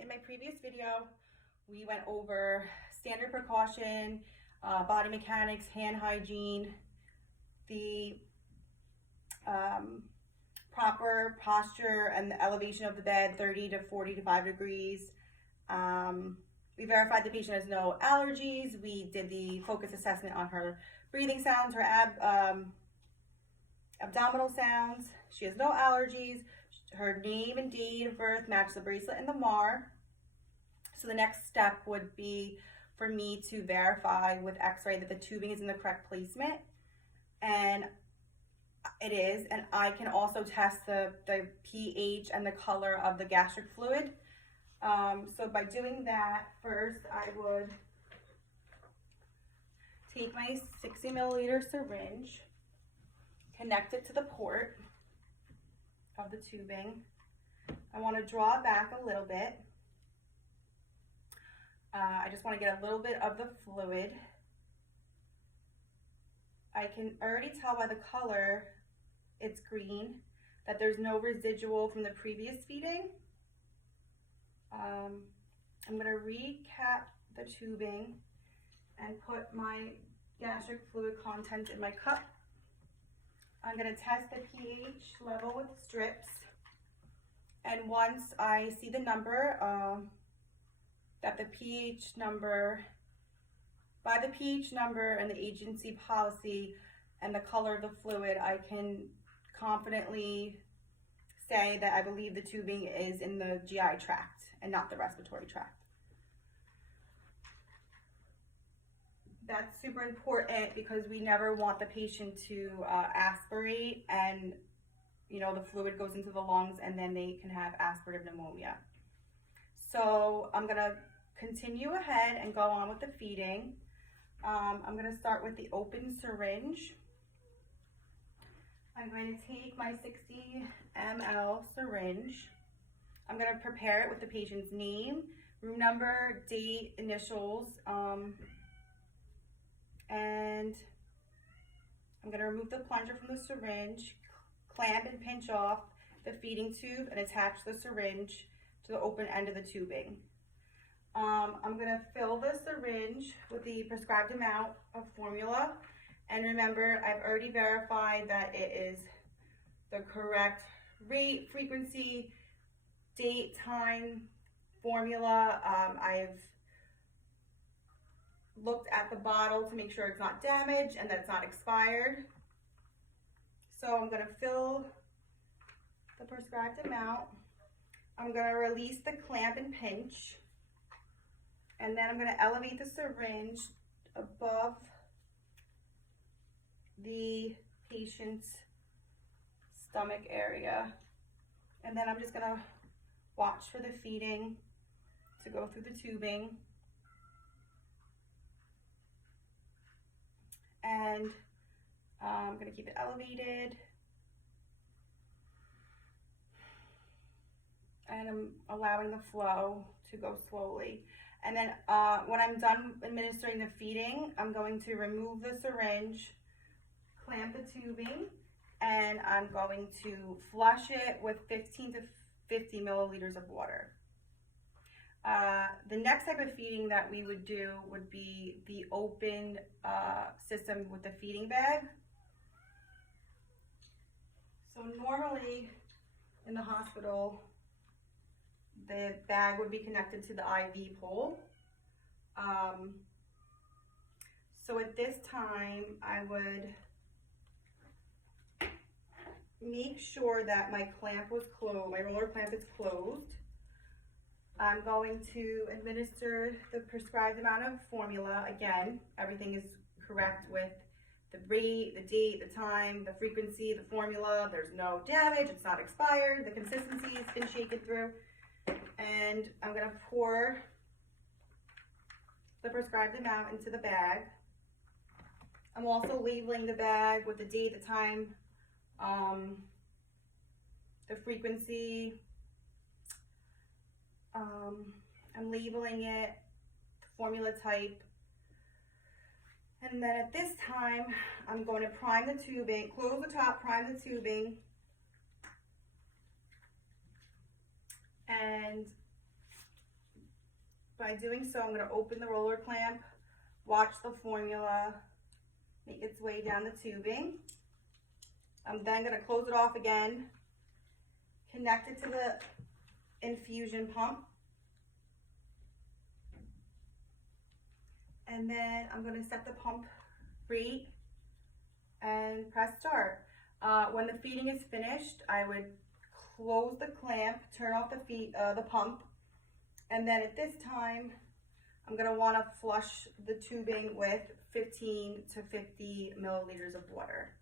In my previous video, we went over standard precaution, body mechanics, hand hygiene, the proper posture and the elevation of the bed, 30 to 45 degrees. We verified the patient has no allergies. We did the focus assessment on her breathing sounds, her abdominal sounds. She has no allergies. Her name and date of birth match the bracelet and the MAR. So the next step would be for me to verify with x-ray that the tubing is in the correct placement, and it is. And I can also test the pH and the color of the gastric fluid. So by doing that, first I would take my 60 milliliter syringe, connect it to the port of the tubing. I want to draw it back a little bit. I just want to get a little bit of the fluid. I can already tell by the color, it's green, that there's no residual from the previous feeding. I'm going to recap the tubing and put my gastric fluid content in my cup. I'm going to test the pH level with strips, and once I see the number, that the pH number, by the pH number and the agency policy and the color of the fluid, I can confidently say that I believe the tubing is in the GI tract and not the respiratory tract. That's super important because we never want the patient to aspirate and the fluid goes into the lungs and then they can have aspirative pneumonia. So I'm gonna continue ahead and go on with the feeding. I'm gonna start with the open syringe. I'm going to take my 60 ml syringe. I'm gonna prepare it with the patient's name, room number, date, initials, and I'm gonna remove the plunger from the syringe, clamp and pinch off the feeding tube and attach the syringe to the open end of the tubing. I'm gonna fill the syringe with the prescribed amount of formula. And remember, I've already verified that it is the correct rate, frequency, date, time, formula. I've looked at the bottle to make sure it's not damaged and that it's not expired. So I'm gonna fill the prescribed amount. I'm gonna release the clamp and pinch. And then I'm gonna elevate the syringe above the patient's stomach area. And then I'm just gonna watch for the feeding to go through the tubing. And I'm gonna keep it elevated. And I'm allowing the flow to go slowly. And then when I'm done administering the feeding, I'm going to remove the syringe, clamp the tubing, and I'm going to flush it with 15 to 50 milliliters of water. The next type of feeding that we would do would be the open system with the feeding bag. So normally in the hospital, the bag would be connected to the IV pole. So at this time, I would make sure that my clamp was closed, my roller clamp is closed. I'm going to administer the prescribed amount of formula. Again, everything is correct with the rate, the date, the time, the frequency, the formula. There's no damage, it's not expired, the consistency has been shaken through. And I'm gonna pour the prescribed amount into the bag. I'm also labeling the bag with the date, the time, the frequency. I'm labeling it, the formula type. And then at this time, I'm going to prime the tubing, close the top, prime the tubing, and By doing so, I'm going to open the roller clamp, watch the formula make its way down the tubing. I'm then going to close it off again, connect it to the infusion pump, and then I'm going to set the pump free and press start. When the feeding is finished, I would close the clamp, turn off the pump, and then at this time, I'm going to want to flush the tubing with 15 to 50 milliliters of water.